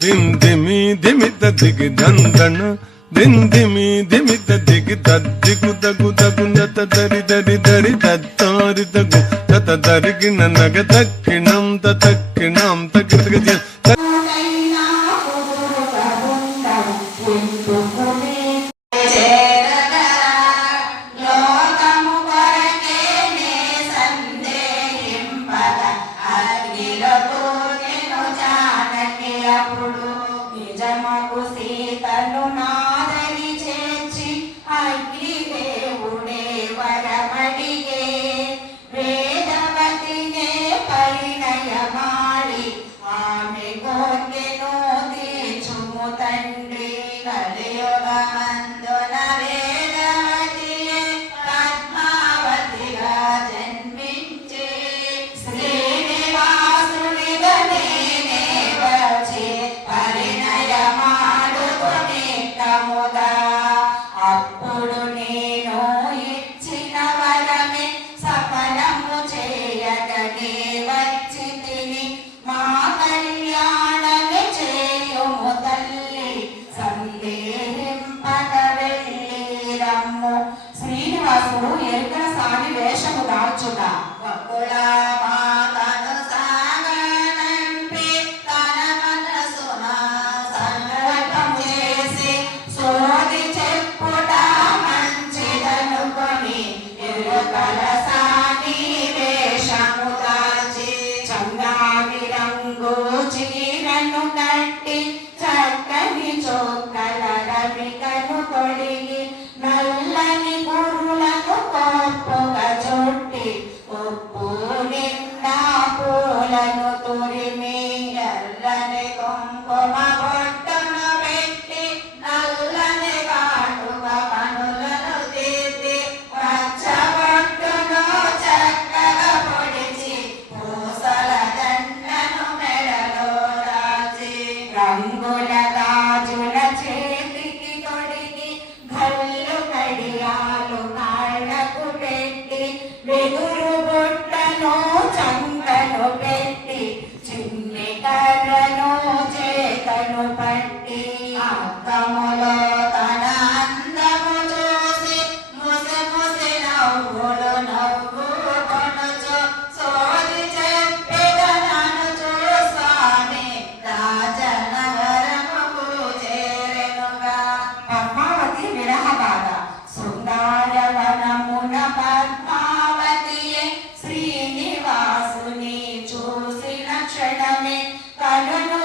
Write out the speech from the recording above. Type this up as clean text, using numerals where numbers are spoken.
దిందిమి దిమిత దిగి దందన దిందిమి దిమిత దిగి తద్దిగు తగు తగునత దరి దరి దరి తత్తారి తగు తత దరిగిన నగ తక్కిణం తక్కిణం తగ్గి నిజమగు సీతను నాదరి చేర్చి అగ్నిదేవుడే వరమడిగే వేదవతినే పరిణయమాడి ఆమె కోర్కెను తీర్చుము తండ్రి కలియుగమందున వేదవతియే పద్మావతిగా జన్మించే శ్రీనివాసుడిగా నేనే వచ్చే అప్పుడు నేను ఇచ్చిన వరమే సఫలము చేయగనే వచ్చి తిని మా కళ్యాణమే చేయుము తల్లి సందేహింపక వెళ్ళి రమ్ము. శ్రీనివాసుడు ఎరుకల సాని వేషము దాల్చుట చీరను కట్టి చక్కని చొక్కల రవికను తొడిగి నల్లని గురులను కొప్పుగా చుట్టి ఉప్పు నిండా పూలను తురిమి ఎల్లని కుంకుమ బొట్టును పెట్టి నల్లని కాటుగా పనులను తీర్చి పచ్చబొట్టును చక్కగా పొడిచి పూసల దండను మెడలో దాచి రంగుల గాజుల చేతికి తొడిగి గల్లు కడియాలు కాళ్ళకు పెట్టి వెదురు బుట్టను చంకను పెట్టి చిన్ని కర్రను చేతను పట్టి అద్దములో తన అందము చూసి ముసి ముసి నవ్వులు నవ్వుకొనుచు సోది చెప్పెదనను చూసాని రాజనగరముకు చేరెనుగా. పద్మావతి విరహబాధ శృంగారవనమున పద్మావతియే శ్రీనివాసుని చూసిన క్షణమే కనును